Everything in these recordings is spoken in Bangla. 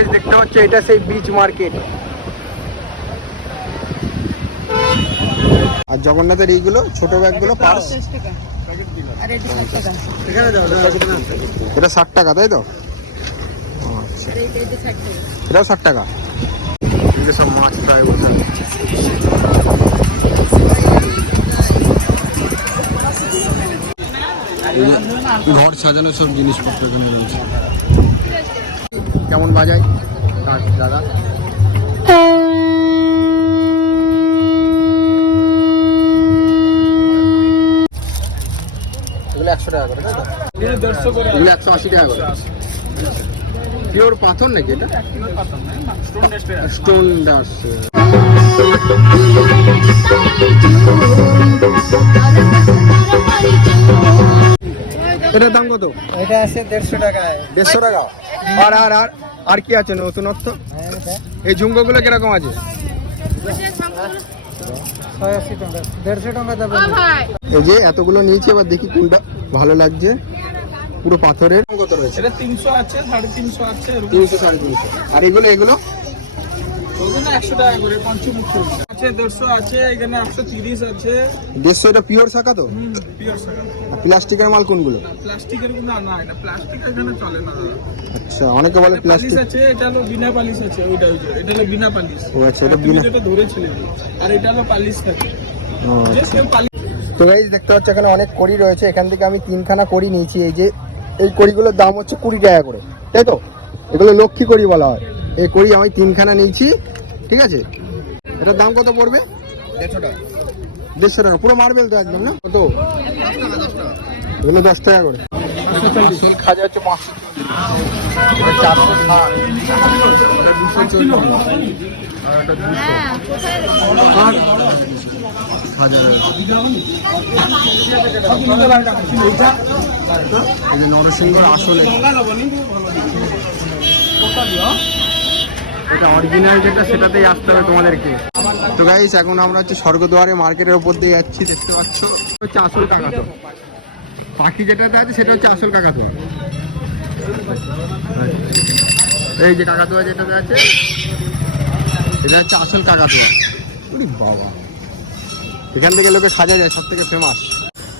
গাইস দেখতে পাচ্ছ এটা সেই বিচ মার্কেট। আর জগন্নাথের এইগুলো ছোট ব্যাগগুলো পার্স এটা 60 টাকা, তাই তো? এটাও 60 টাকা। এগুলো সব মাছ প্রায় বসে ঘর সাজানোর সব জিনিসপত্র এখানে রয়েছে। কেমন বাজায় দাদা? এগুলো 100 টাকা করে, তাই তো? এগুলো 180 টাকা করে। পিওর পাথর নাকি এটা? Stone dust. এটার দাম কত? এটা আছে 150 টাকায়। 150 টাকা। আর আর আর আর কি আছে নতুনত্ব? এই ঝুমকোগুলো কিরকম আছে? 180 টাকা। 150 টাকা দেবো। এই যে এতগুলো নিয়েছি, এবার দেখি কোনটা ভালো লাগছে। পুরো পাথরের। কত রয়েছে? এটা 300 আছে, 350 আছে, 300 350। আর এগুলো ওগুলো 100 টাকা করে। পঞ্চমুখী আছে 150 আছে, এখানে 130 আছে। 150 এটা পিওর শাখা তো? পিওর শাখা। প্লাস্টিকের মাল কোনগুলো? প্লাস্টিকের কোনো না, এটা প্লাস্টিক এখানে চলে না দাদা। আচ্ছা, অনেকে বলে প্লাস্টিক আছে। এটা হলো বিনা পালিশ আছে, ওইটা এটা হলো বিনা পালিশ। ও আচ্ছা, এটা বিনা। এটা ধরেছিল। আর এটা হলো পালিশ থাকে। ও আচ্ছা। তো গাইস দেখতে পাচ্ছ এখানে অনেক কড়ি রয়েছে। এখান থেকে আমি 3খানা কড়ি নিয়েছি। এই যে এই কড়িগুলোর দাম হচ্ছে 20 টাকা করে, তাই তো? এগুলো লক্ষ্মী কড়ি বলা হয়। এই কড়ি আমি 3খানা নিয়েছি, ঠিক আছে? এটার দাম কত পড়বে? 150 টাকা। 150 টাকা পুরো মার্বেল তো একদম, না? কত? 10 টাকা। এগুলো 10 টাকা করে। খাজা হচ্ছে 500, 460, 240 আর এটা 200 আর 1000। এই যে নরসিংহর আসলে এটা অরিজিনাল যেটা, সেটাতেই আসতে হবে তোমাদেরকে। তো গাইস এখন আমরা হচ্ছে স্বর্গদ্বারে মার্কেটের উপর দিয়ে যাচ্ছি। দেখতে পাচ্ছ হচ্ছে আসল কাকাতুয়া। পাখি যেটাতে আছে সেটা হচ্ছে আসল কাকাতুয়া। এই যে কাকাতুয়া যেটাতে আছে এটা হচ্ছে আসল কাকাতুয়া। ওরে বাবা, এখান থেকে লোকে সাজা যায়, সব থেকে ফেমাস।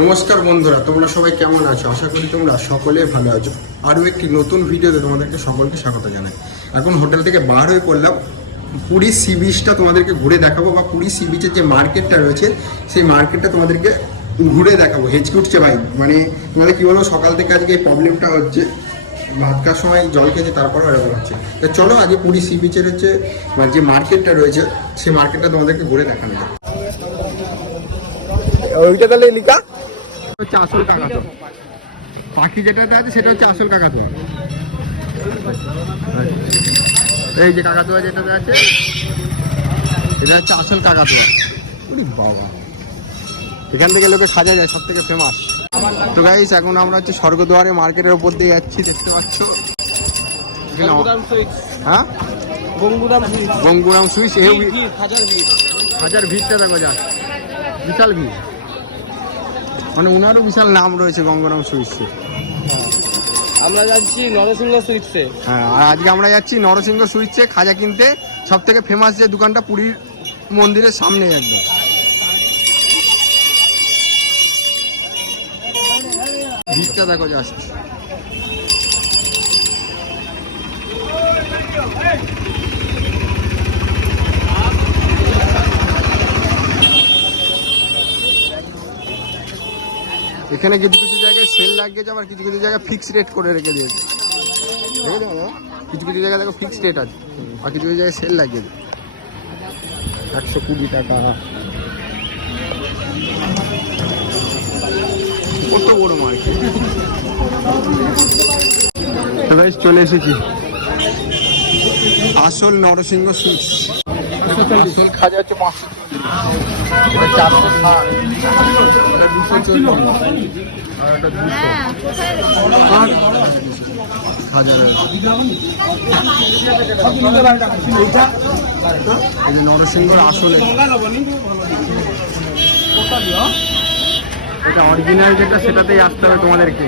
নমস্কার বন্ধুরা, তোমরা সবাই কেমন আছো? আশা করি তোমরা সকলে ভালো আছো। আরও একটি নতুন ভিডিওতে তোমাদেরকে সকলকে স্বাগত জানাই। এখন হোটেল থেকে বার হয়ে পড়লাম। পুরী সি বিচটা তোমাদেরকে ঘুরে দেখাবো, বা পুরী সি বিচের যে মার্কেটটা রয়েছে সেই মার্কেটটা তোমাদেরকে ঘুরে দেখাবো। হেঁচকে উঠছে ভাই, মানে কি বলবো, সকাল থেকে আজকে এই প্রবলেমটা হচ্ছে। ভাত খাওয়ার সময় জল খেয়েছে, তারপরেও এরকম হচ্ছে। তো চলো আজকে পুরী সি বিচের হচ্ছে যে মার্কেটটা রয়েছে সেই মার্কেটটা তোমাদেরকে ঘুরে দেখানো যায়। ওইটা তাহলে লিখা হচ্ছে আসল কাকাতুয়া। পাখি যেটাতে আছে সেটা হচ্ছে আসল কাকাতুয়া। এই যে কাকাতুয়া যেটাতে আছে এটা হচ্ছে আসল কাকাতুয়া। ওরে বাবা, এখান থেকে লোকে সাজা যায়, সব থেকে ফেমাস। তো গাইস এখন আমরা হচ্ছে স্বর্গদ্বারে মার্কেটের উপর দিয়ে যাচ্ছি। দেখতে পাচ্ছ হ্যাঁ, গঙ্গুরাম সুইচ। হাজার ভিড়টা দেখো, যা বিশাল ভিড়। মানে ওনারও বিশাল নাম রয়েছে গঙ্গারাম সুইটসে। আমরা যাচ্ছি নরসিংহ সুইটসে। হ্যাঁ, আর আজকে আমরা যাচ্ছি নরসিংহ সুইটসে খাজা কিনতে। সব থেকে ফেমাস যে দোকানটা পুরীর মন্দিরের সামনে একদম। ভিড়টা দেখো জাস্ট। এখানে কিছু কিছু জায়গায় সেল লাগিয়েছে, আবার কিছু কিছু জায়গায় ফিক্স রেট করে রেখে দিয়েছে। কিছু কিছু জায়গায় দেখো ফিক্স রেট আছে, আর কিছু কিছু জায়গায় সেল লাগিয়ে দিয়েছে। 120 টাকা। কত বড় মার্কেট। চলে এসেছি আসল নরসিংহ সুইটস। আসল খাজা হচ্ছে 500, 460, 240 আর এটা 200 আর 1000। এই যে নরসিংহর আসলে এটা অরিজিনাল যেটা, সেটাতেই আসতে হবে তোমাদেরকে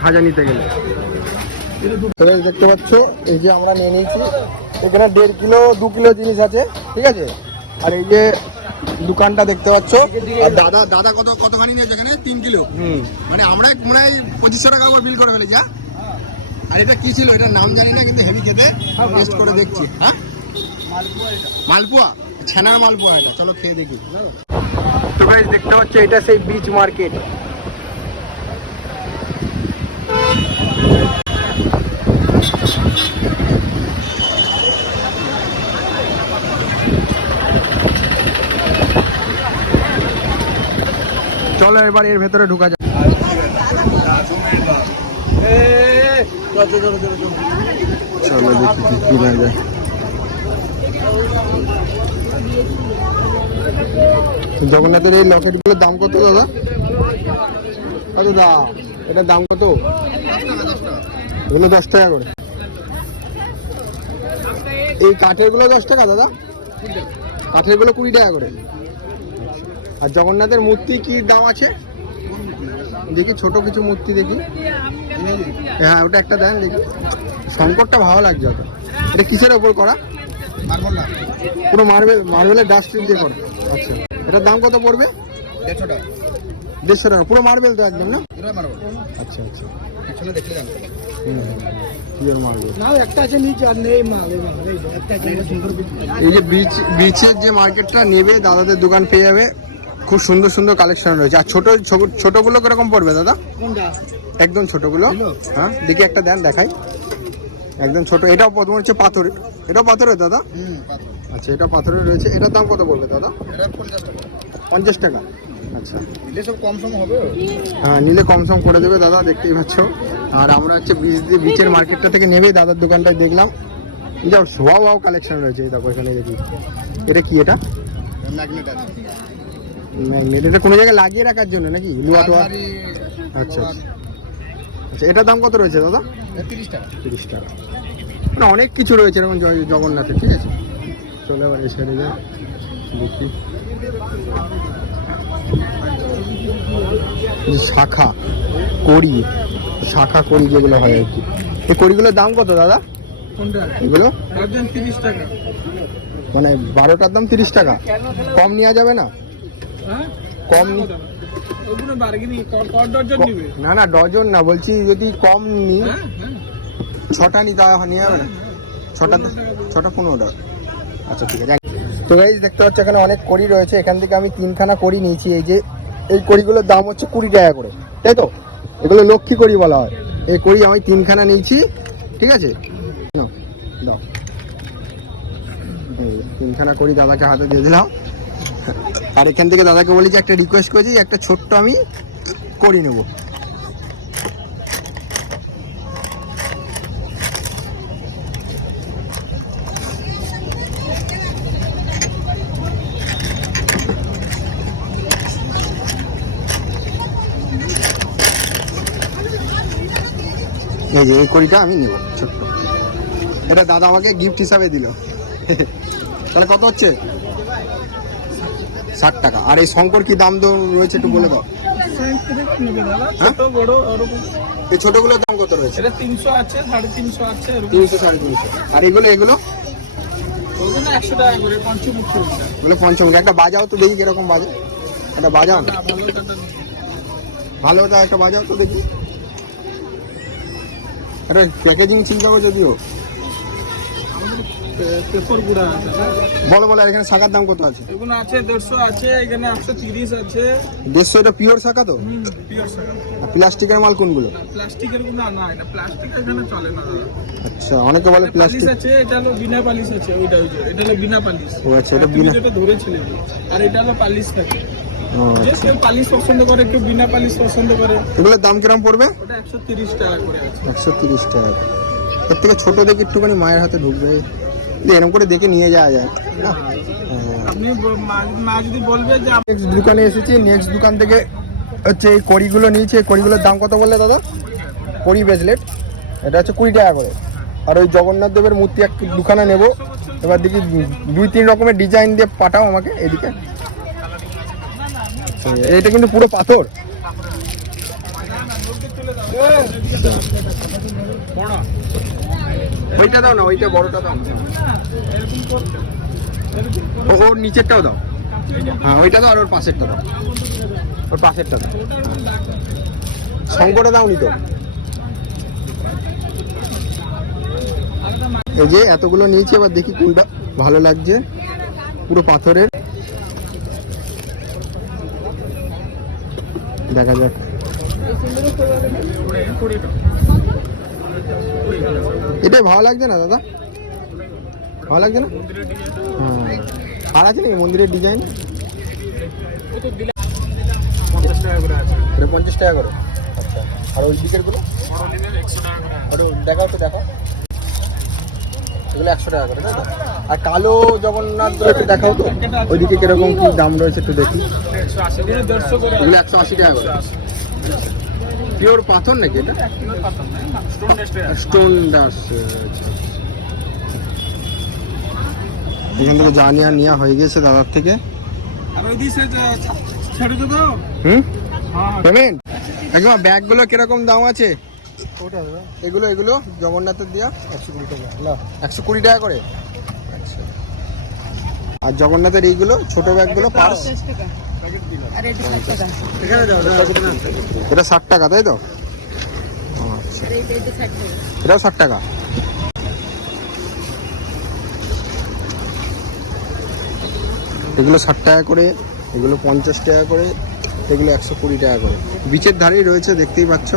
খাজা নিতে গেলে। দেখতে পাচ্ছ এই যে আমরা নিয়ে নিয়েছি এখানে 1.5 কিলো 2 কিলো জিনিস আছে, ঠিক আছে। আর এই যে দোকানটা দেখতে পাচ্ছ, আর দাদা কতখানি নিয়েছে এখানে 3 কিলো। মানে আমরা মনে হয় 2500 টাকা করে বিল করে ফেলেছি। আর এটা কি ছিল এটার নাম জানি না, কিন্তু হেভি খেতে, টেস্ট করে দেখছি। হ্যাঁ, মালপোয়া, ছানার মালপোয়া এটা, চলো খেয়ে দেখি। তো গাইস দেখতে পাচ্ছ এটা সেই বিচ মার্কেট। চলো এবার এর ভেতরে ঢুকা যাক। চলো দেখি কি না যায়। জগন্নাথের এই লকেট গুলোর দাম কত দাদা? দাদা এটার দাম কত? এগুলো 10 টাকা করে। এই কাঠের গুলো 10 টাকা দাদা? কাঠের গুলো 20 টাকা করে। আর জগন্নাথের মূর্তি কি দাম আছে দেখি, ছোট কিছু মূর্তি দেখি। হ্যাঁ ওটা একটা দেন দেখি, শঙ্করটা ভালো লাগছে। ওটা এটা কিসের ওপর করা? মার্বেল না, পুরো মার্বেলের ডাস্টবিন দিয়ে করা। আচ্ছা এটার দাম কত পড়বে? 150 টাকা। 150 টাকা পুরো মার্বেল তো একদম না? আচ্ছা আচ্ছা, এই যে বিচের যে মার্কেটটা নেবে দাদাদের দোকান পেয়ে যাবে, খুব সুন্দর সুন্দর কালেকশন রয়েছে। আর ছোটগুলো কিরকম পড়বে দাদা? একদম ছোটগুলো, হ্যাঁ দেখি একটা দেন দেখাই। একদম ছোট, এটাও প্রথম হচ্ছে পাথরের। এটাও পাথরের দাদা? আচ্ছা এটা পাথরের রয়েছে। এটার দাম কত বলবে দাদা? 50 টাকা। আচ্ছা নিলে সব কম সম হবে? হ্যাঁ নিলে কম সম করে দেবে দাদা, দেখতেই পাচ্ছ। আর আমরা হচ্ছে বিচের মার্কেটটা থেকে নেবেই দাদার দোকানটায় দেখলাম যা ওয়াও কালেকশন রয়েছে। দেখো এখানে দেখি, এটা কি? এটা ম্যাগনেট আছে। ম্যাগনেট, এটা কোনো জায়গায় লাগিয়ে রাখার জন্য নাকি? লুয়া টোয়া? আচ্ছা আচ্ছা, এটার দাম কত রয়েছে দাদা? 30 টাকা। 30 টাকা, মানে অনেক কিছু রয়েছে এরকম জগন্নাথের, ঠিক আছে। চলে আবার এসে দেখি শাখা কড়ি যেগুলো হয় আর কি। এই কড়িগুলোর দাম কত দাদা? এগুলো 30 টাকা, মানে 12টার দাম 30 টাকা। কম নেওয়া যাবে না? কম না না, ডজন না বলছি, যদি কম নি 6টা নি তাহলে নিয়ে যাবে না? 6টা 15 টাকা। আচ্ছা ঠিক আছে। তো গাইস দেখতে পাচ্ছ এখানে অনেক কড়ি রয়েছে। এখান থেকে আমি 3খানা কড়ি নিয়েছি। এই যে এই কড়িগুলোর দাম হচ্ছে 20 টাকা করে, তাই তো? এগুলো লক্ষ্মী কড়ি বলা হয়। এই কড়ি আমি 3খানা নিয়েছি, ঠিক আছে। দাও 3খানা কড়ি দাদাকে হাতে দিয়ে দিলাম। আর এখান থেকে দাদাকে বলি যে একটা রিকোয়েস্ট করেছি, একটা ছোট্ট আমি কড়ি নেব। এই যে এই কড়িটা আমি নেব ছোট্ট, এটা দাদা আমাকে গিফট হিসাবে দিল। তাহলে কত হচ্ছে? 60 টাকা। আর এই শঙ্কর কি দাম রয়েছে একটু বলে দাও। এই ছোটগুলোর দাম কত রয়েছে? 300 আছে, 350 আছে, 300 350। আর এগুলো 100 টাকা করে পঞ্চমুখী। বলে পঞ্চমুখী। একটা বাজাও তো দেখি কিরকম বাজে, একটা বাজাও না ভালো, ওটা একটা বাজাও তো দেখি। এটা প্যাকেজিং চিন্তা করো যদিও। বলো বলো, এখানে শাখার দাম কত আছে? এগুলো আছে 150 আছে, এখানে 130 আছে। 150 এটা পিওর শাখা তো? পিওর শাখা। প্লাস্টিকের মাল কোনগুলো? প্লাস্টিকের গুলো না, এটা প্লাস্টিক এখানে চলে না দাদা। আচ্ছা অনেকে বলে প্লাস্টিক আছে, এটা হলো বিনা পালিশ আছে। ওইটা এটা হলো বিনা পালিশ। ও আচ্ছা, এটা বিনা, এটা ধরেছিল। আর এটা হলো পালিশ থাকে। যে কেউ পালিশ পছন্দ করে, একটু বিনা পালিশ পছন্দ করে। এগুলোর দাম কিরকম পড়বে? ওটা 130 টাকা করে আছে। 130 টাকা। এর থেকে ছোট দেখে একটুখানি মায়ের হাতে ঢুকবে, এরকম করে দেখে নিয়ে যাওয়া যায় না? আপনি মা যদি বলবে যে নেক্সট দোকানে এসেছি, নেক্সট দোকান থেকে হচ্ছে এই কড়িগুলো নিয়েছি। এই কড়িগুলোর দাম কত বললে দাদা? কড়ি ব্রেসলেট এটা হচ্ছে 20 টাকা করে। আর ওই জগন্নাথ দেবের মূর্তি এক দুখানা নেব। এবার দেখি 2-3 রকমের ডিজাইন দিয়ে পাঠাও আমাকে এদিকে। এটা কিন্তু পুরো পাথর। বড় ওইটা দাও না, ওইটা বড়টা দাও। এরকম করতে এরকম করে ওর নিচেরটাও দাও। এইটা হ্যাঁ ওইটা দাও, আর ওর পাশেরটা দাও, ওর পাশেরটা দাও। ওটা এখন লাগবে শঙ্করটা দাও নি তো। আলাদা এই যে এতগুলো নিয়েছি, এবার দেখি কোনটা ভালো লাগছে। পুরো পাথরের, দেখা যাক। এটাই ভালো লাগছে না দাদা, ভালো লাগছে না। হ্যাঁ আর আছে নাকি মন্দিরের ডিজাইন? ও তো দিলে 50 টাকা করে আছে এটা 50 টাকা করে। আচ্ছা, আর ওই দিকের গুলো? বড় দিনের 100 টাকা করে আছে। ওটা দেখাও তো, দেখাও। এগুলো 100 টাকা করে, তাই তো? আর কালো জগন্নাথ একটু দেখাও তো, ওইদিকে কিরকম কি দাম রয়েছে একটু দেখি। 180 দিনে 150 করে এগুলো 180 টাকা করে। পিওর পাথর নাকি এটা? কিলো পাতা না স্টোন টেস্টে আছে স্টোন ডাস। এখান থেকে জানিয়া নেওয়া হয়ে গেছে দাদার থেকে। আর ওই দিছে ছেড়ে দাও হুম, হ্যাঁ পেমেন্ট একদম। ব্যাগগুলো কিরকম দাম আছে? ওটা এগুলো এগুলো জগন্নাথের দেওয়া 120 টাকা না 120 টাকা করে। আচ্ছা, আর জগন্নাথের এইগুলো ছোট ব্যাগগুলো পার্স এটা 60 টাকা, তাই তো? আচ্ছা, এটাও 60 টাকা। এগুলো 60 টাকা করে, এগুলো 50 টাকা করে, এগুলো 120 টাকা করে। বিচের ধারেই রয়েছে, দেখতেই পাচ্ছ,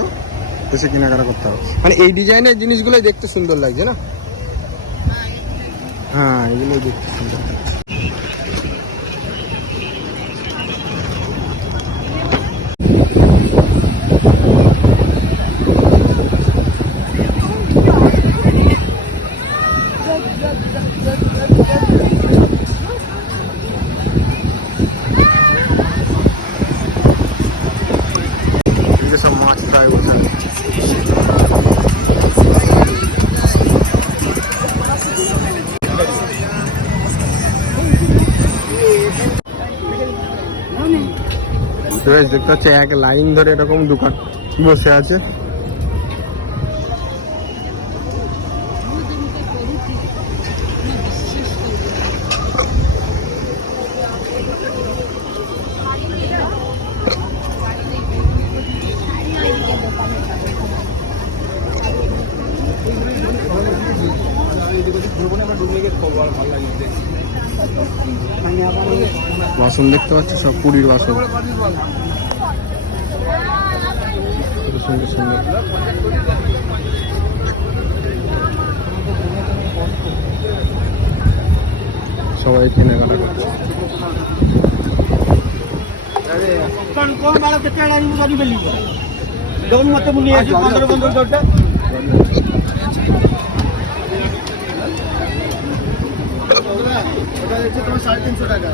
এসে কেনাকাটা করতে হবে। মানে এই ডিজাইনের জিনিসগুলোই দেখতে সুন্দর লাগছে না? হ্যাঁ এগুলোই দেখতে সুন্দর লাগছে। এদিকে সব মাছ ফ্রাই বসে। দেখতে হচ্ছে এক লাইন ধরে এরকম দোকান বসে আছে। বাসন দেখতে পাচ্ছি, সব পুরীর বাসন, সুন্দর সুন্দর। সবাই কেনাকাটা করছে। তোমার 350 টাকা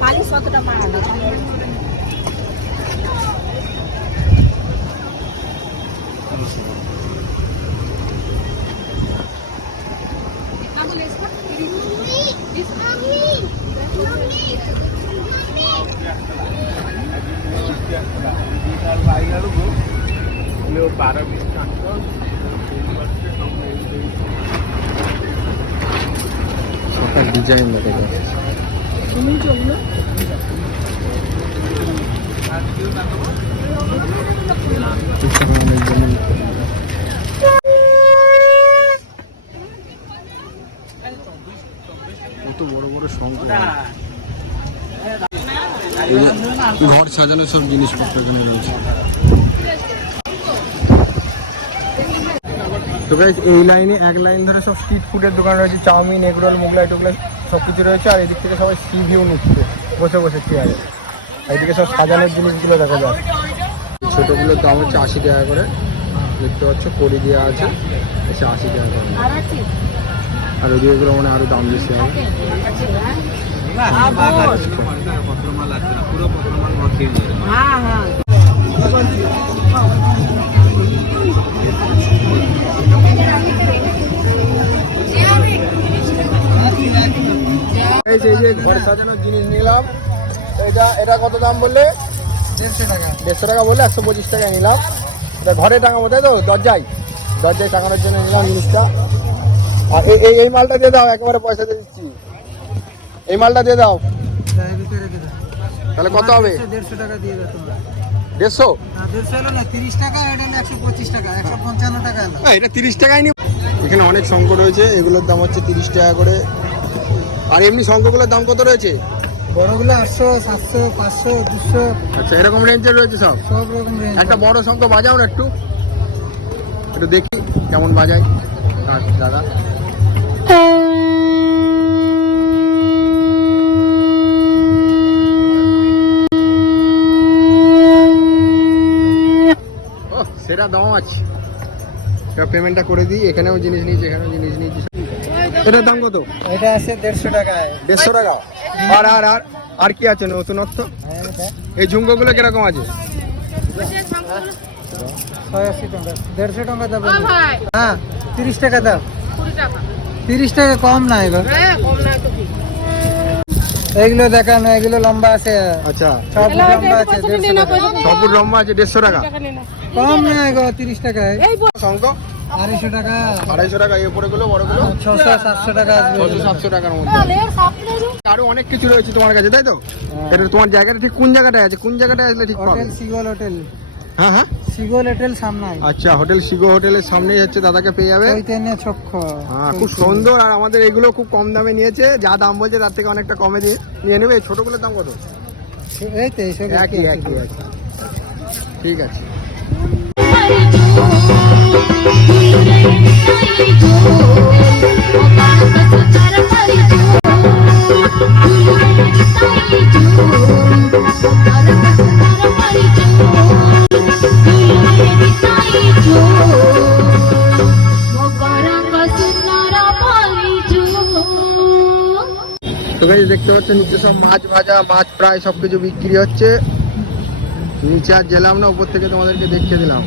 পানি 17 টাকা সবটা ডিজাইন দেখা যাচ্ছে। কত বড় বড় শঙ্খ, ঘর সাজানো সব জিনিসপত্র এখানে রয়েছে। তো গাইস এই লাইনে এক লাইন ধরে সব স্ট্রিট ফুডের দোকান রয়েছে, চাউমিন, এগরোল, মোগলাই টোগলাই সব কিছু রয়েছে। আর এদিক থেকে সবাই সি ভিউ নিচ্ছে বসে বসে চেয়ারে। এদিকে সব সাজানোর জিনিসগুলো দেখা যায়। ছোটোগুলোর দাম হচ্ছে 80 টাকা করে, দেখতে পাচ্ছ কড়ি দেওয়া আছে, এসে 80 টাকা করে। আর ওইদিকেগুলো মানে আরও দাম বেশি হবে। হ্যাঁ হ্যাঁ এই যে ঘরে সাজানোর জিনিস নিলাম। এটা কত দাম বললে? 150 টাকা। 150 টাকা বললে 125 টাকায় নিলাম। এটা ঘরে টাঙাবো তাই তো? দরজায় টাঙানোর জন্য নিলাম জিনিসটা। আর এই মালটা দিয়ে দাও, একেবারে পয়সা দিয়ে দিচ্ছি। এই মালটা দিয়ে দাও, তাহলে কত হবে? 150 টাকা দিয়ে দাও তোমরা। 150? 150 হলো না, 30 টাকা, এটা হলো 125 টাকা, 155 টাকা হলো। এটা 30 টাকায় নি। এখানে অনেক শঙ্খ রয়েছে, এগুলোর দাম হচ্ছে 30 টাকা করে। আর এমনি শঙ্খগুলোর দাম কত রয়েছে? বড়গুলো 800, 700, 500, 200, আচ্ছা, এরকম রেঞ্জের রয়েছে সব। সব রকম রেঞ্জ। একটা বড় শঙ্খ বাজাও না একটু দেখি কেমন বাজায় দাদা। সেটা দাম আছে। পেমেন্টটা করে দিই। এখানেও জিনিস নিয়েছি, এখানেও জিনিস নিয়েছি। এটার দাম কত? এটা আছে 150 টাকায়। 150 টাকা। আর আর আর আর কি আছে নতুনত্ব? এই ঝুমকোগুলো কিরকম আছে? 180 টাকা। 150 টাকা দাও। হ্যাঁ, 30 টাকা দাও। 30 টাকা কম না এবার। এইগুলো দেখান, এগুলো লম্বা আছে। আচ্ছা, সব লম্বা আছে 150 টাকা। সব লম্বা আছে 150 টাকা। কম না এগো 30 টাকায়। শঙ্খ 250 টাকা। 250 টাকা। এই উপরেগুলো বড়গুলো 600, 700 টাকা আসবে। 600-700 টাকার মধ্যে। আরো অনেক কিছু রয়েছে তোমার কাছে তাই তো? এটা তোমার জায়গাটা ঠিক কোন জায়গাটায় আছে? কোন জায়গাটায় আসলে ঠিক পাবে? Hotel Seagull hotel. হ্যাঁ হ্যাঁ, সিগল হোটেল সামনে। আচ্ছা, হোটেল শিগো হোটেলের সামনেই হচ্ছে, দাদাকে পেয়ে যাবে। চৈতন্য চক্ষ। হ্যাঁ, খুব সুন্দর। আর আমাদের এগুলো খুব কম দামে নিয়েছে, যা দাম বলছে তার থেকে অনেকটা কমে দিয়ে নিয়ে নেবে। এই ছোটগুলোর দাম কত? এই তো এইসব একই। ঠিক আছে। তো গাইস, দেখতে পাচ্ছেন নিচে সব মাছ ভাজা, মাছ ফ্রাই সবকিছু বিক্রি হচ্ছে। নিচে আর গেলাম না, উপর থেকে তোমাদেরকে দেখিয়ে দিলাম।